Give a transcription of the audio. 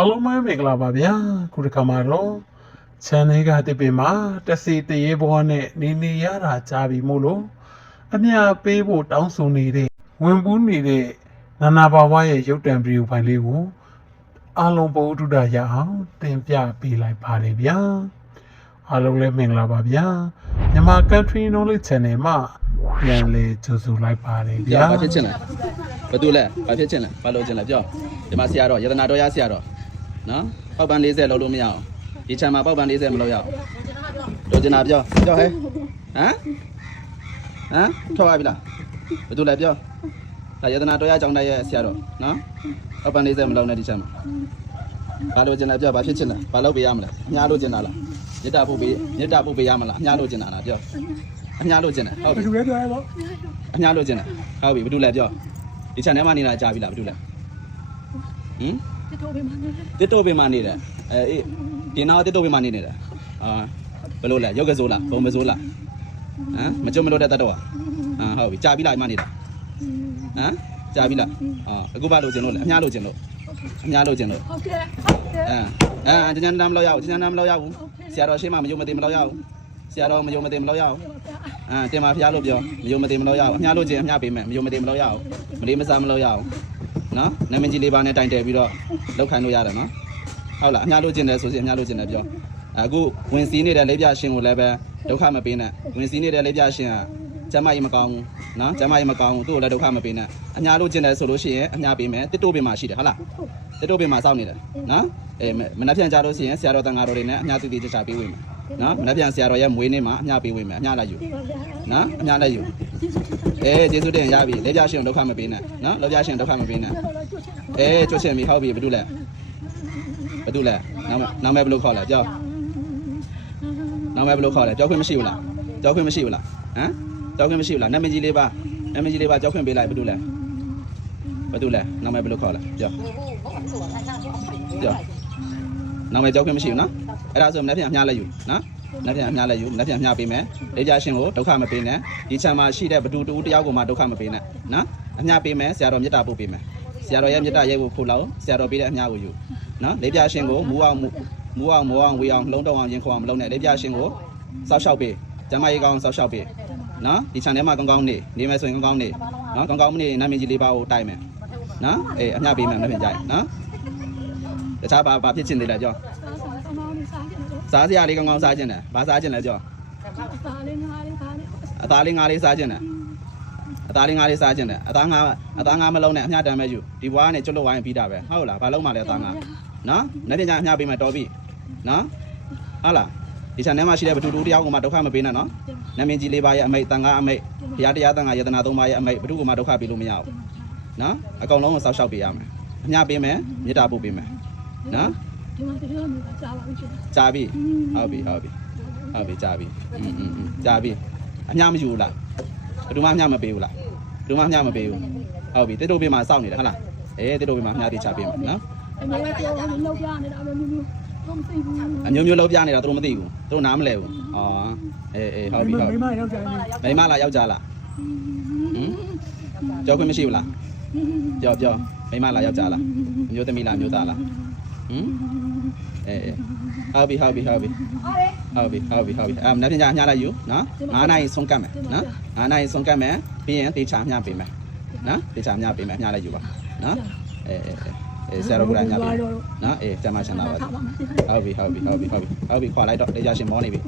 အားလုံးပဲမင်္ဂလာပါဗျာခုတစ်ခါမှာတော့ channel ကတစ်ပင်မှာတက်စီတရေဘောနဲ့နေနေရတာကြားပြီမို့လို့အမြပေးဖို့တောင်းဆိုနေတဲ့ဝင်ပူးနေတဲ့နာနာဘာဝရဲ့ရုပ်တံဗီဒီယိုဖိုင်လေးကိုအားလုံးပို့ထုတာရအောင်တင်ပြပေးလိုက်ပါတယ်ဗျာအားလုံးလည်းမင်္ဂလာပါဗျာမြန်မာ country knowledge channel မှာပြန်လေကြိုဆိုလိုက်ပါတယ်ပြဗျာဘာဖြစ်ချင်လဲဘာတူလဲဘာဖြစ်ချင်လဲဘာလို့ချင်လဲပြောဒီမှာဆရာတော်ယတနာတော်ရဆရာတော် နော်ပောက်ပန်း40လောက်လို့မရအောင်ဒီချမ်းမှာပောက်ပန်း40မလောက်ရအောင်တော်ချင်တာပြောပြောဟဲ့ဟမ်ဟမ်ထောက်ရပြီလားဘာတူလဲပြောဒါယတနာတော်ရကြောင်းတိုက်ရဲ့ဆရာတော်နော်ပောက်ပန်း40မလောက်နဲ့ဒီချမ်းမှာဘာလို့ချင်လဲပြောဘာဖြစ်ချင်လဲဘာလုပ်ပေးရမလဲအများလို့ချင်တာလားမေတ္တာဖို့ပေးမေတ္တာဖို့ပေးရမလားအများလို့ချင်တာလားပြောအများလို့ချင်တယ်ဟုတ်ပြီတူရဲတူရဲပေါ့အများလို့ကျင်တယ်ဟုတ်ပြီဘာတူလဲပြောဒီ channel မှာနေတာကြာပြီလားဘာတူလဲဟင် တစ်တော့ပင်မှာနေတယ်အဲအေးဒီနောက်တစ်တော့ပင်မှာနေနေတယ်အာဘယ်လိုလဲရုပ်ကစိုးလားဘုံမစိုးလားဟမ်မကြုံမလို့တဲ့တတ်တော့ဟာဟုတ်ပြီကြာပြီလားဒီမှာနေတာဟမ်ကြာပြီလားအာအခုဘာလို့ကျင်လို့လဲအများလို့ကျင်လို့အများလို့ကျင်လို့ဟုတ်ကဲ့ဟုတ်ကဲ့အဲအဲကျန်ကျန်မလို့ရဘူးကျန်ကျန်မလို့ရဘူးဆရာတော်ရှင်းမှမယုံမသိမလို့ရဘူးဆရာတော်မယုံမသိမလို့ရဘူးအာတင်ပါဖျားလို့ပြောမယုံမသိမလို့ရအောင်အများလို့ချင်းအများပေးမယ်မယုံမသိမလို့ရအောင်မလေးမစားမလို့ရအောင် နော်နာမည်ကြီးလေးပါနဲ့တိုင်တယ်ပြီးတော့လောက်ခံလို့ရတယ်နော်ဟုတ်လားအများလို့ချင်းတယ်ဆိုရင်အများလို့ချင်းတယ်ပြောအခုဝင်စီးနေတဲ့လေးပြရှင်ကိုလည်းပဲဒုက္ခမပေးနဲ့ဝင်စီးနေတဲ့လေးပြရှင်ကကျမ်းမကြီးမကောင်းဘူးနော်ကျမ်းမကြီးမကောင်းဘူးသူ့ကိုလည်းဒုက္ခမပေးနဲ့အများလို့ချင်းတယ်ဆိုလို့ရှိရင်အများပေးမယ်တစ်တိုးပင်မှာရှိတယ်ဟုတ်လားတစ်တိုးပင်မှာစောင့်နေတယ်နော်အဲမနှက်ပြန်ကြလို့ရှိရင်ဆရာတော်တန်ဃာတော်တွေနဲ့အများတည်တည်ချာချာပေးဝင်မယ်နော်မနှက်ပြန်ဆရာတော်ရဲ့မွေးနေ့မှာအများပေးဝင်မယ်အများလိုက်ယူနော်အများလည်းယူ အေးကျေးဇူးတင်ရပြီလက်ပြရှင်ဒုက္ခမပေးနဲ့နော်လက်ပြရှင်ဒုက္ခမပေးနဲ့အေးချွတ်ချင်ပြီဟုတ်ပြီဘာတူလဲဘာတူလဲနောက်နောက်မဲ့ဘယ်လိုခေါ်လဲကြောက်နောက်မဲ့ဘယ်လိုခေါ်လဲကြောက်ခွင့်မရှိဘူးလားကြောက်ခွင့်မရှိဘူးလားဟမ်ကြောက်ခွင့်မရှိဘူးလားနာမည်ကြီးလေးပါနာမည်ကြီးလေးပါကြောက်ခွင့်ပေးလိုက်ဘာတူလဲဘာတူလဲနောက်မဲ့ဘယ်လိုခေါ်လဲကြောက်ကြောက်နောက်မဲ့ကြောက်ခွင့်မရှိဘူးနော်အဲ့ဒါဆိုမနေ့ပြန်အများလဲယူနော် လက်ပြန်အများလဲယူလက်ပြန်အများပေးမယ်လေကြရှင်ကိုဒုက္ခမပေးနဲ့ဒီချမ်းမှာရှိတဲ့ဘသူတူတယောက်ကိုမှဒုက္ခမပေးနဲ့နော်အများပေးမယ်ဆရာတော်မေတ္တာပို့ပေးမယ်ဆရာတော်ရဲ့မေတ္တာရဲ့ကိုခိုးလောက်ဆရာတော်ပေးတဲ့အများကိုယူနော်လေပြရှင်ကိုမူအောင်မူအောင်မောအောင်ဝေအောင်လုံးတုံအောင်ရင်ခေါ်အောင်မလုပ်နဲ့လေပြရှင်ကိုစောက်ရှောက်ပေးကျမကြီးကောင်းစောက်ရှောက်ပေးနော်ဒီ channel မှာကောင်းကောင်းနေနေမယ်ဆိုရင်ကောင်းကောင်းနေနော်ကောင်းကောင်းမနေနာမည်ကြီးလေးပါကိုတိုက်မယ်နော်အေးအများပေးမယ်မဖြစ်ကြိုင်နော်တခြားဘာဘာဖြစ်ချင်သေးလဲကြော စားစားကောင်းကောင်းစားကြတယ်လို့စားစရာလေးကောင်းကောင်းစားခြင်းတယ်ဘာစားခြင်းလဲကြောစားလေးငါးလေးသားလေးအသားလေးငါးလေးစားခြင်းတယ်အသားလေးငါးလေးစားခြင်းတယ်အသားငါးအသားငါးမလုံးနဲ့အမျှတမ်းမဲ့ယူဒီဘွားကနေကျွတ်လွတ်ဝိုင်းပြီးတာပဲဟုတ်လားဘာလုံးမှလဲအသားငါးနော်နေ့ပြန်ညအမျှပေးမယ်တော်ပြီနော်ဟုတ်လားဒီ channel မှာရှိတဲ့ဘသူတူတယောက်ကိုမှဒုက္ခမပေးနဲ့နော်နာမည်ကြီးလေးပါရဲ့အမိတ်တန်ခါအမိတ်ဘုရားတရားတန်ခါယတနာသုံးပါးရဲ့အမိတ်ဘသူကမှဒုက္ခပေးလို့မရဘူးနော်အကောင်လုံးကိုစောက်ရှောက်ပေးရမယ်အမျှပေးမယ်မေတ္တာပို့ပေးမယ်နော် ဒီမှာတကယ်လို့ကြားပါပြီရှင် ကြာပြီဟုတ်ပြီဟုတ်ပြီဟုတ်ပြီကြာပြီอืมอืมကြာပြီအမျှမယူဘူးလားဘယ်သူမှအမျှမပေးဘူးလားဘယ်သူမှအမျှမပေးဘူးဟုတ်ပြီတစ်တို့ပေးမှာစောင့်နေတယ်ဟုတ်လားအေးတစ်တို့ပေးမှာအမျှတိချပေးမှာနော် အမေကပြောလို့လောက်ပြနေတာပဲမျိုးမျိုးတော့မသိဘူး အမျိုးမျိုးလောက်ပြနေတာသူတို့မသိဘူးသူတို့နားမလဲဘူးဩအေးအေးဟုတ်ပြီဟုတ်ပြီ မိမရောက်ကြတယ် မိမလားယောက်ျားလားဟင်ကြောက်ခွင့်မရှိဘူးလားပြောပြောမိမလားယောက်ျားလားအမျိုးသမီးလားအမျိုးသားလား ဟင်အေးအေးဟုတ်ပြီဟုတ်ပြီဟုတ်ပြီဟုတ်ပြီဟုတ်ပြီဟုတ်ပြီအဲ့မနေ့ပြန်ညှားလိုက်ယူနော်9နိုင်ဆုံးကတ်မယ်နော်9နိုင်ဆုံးကတ်မယ်ပြီးရင်တေချာမျှပေးမယ်နော်တေချာမျှပေးမယ်ညှားလိုက်ယူပါနော်အဲအဲအဲဆရာတော်ကညှားပေးနော်အေးကျမချန်တာပါဟုတ်ပြီဟုတ်ပြီဟုတ်ပြီဟုတ်ပြီဟုတ်ပြီခွာလိုက်တော့တေချာရှင်မောနေပြီ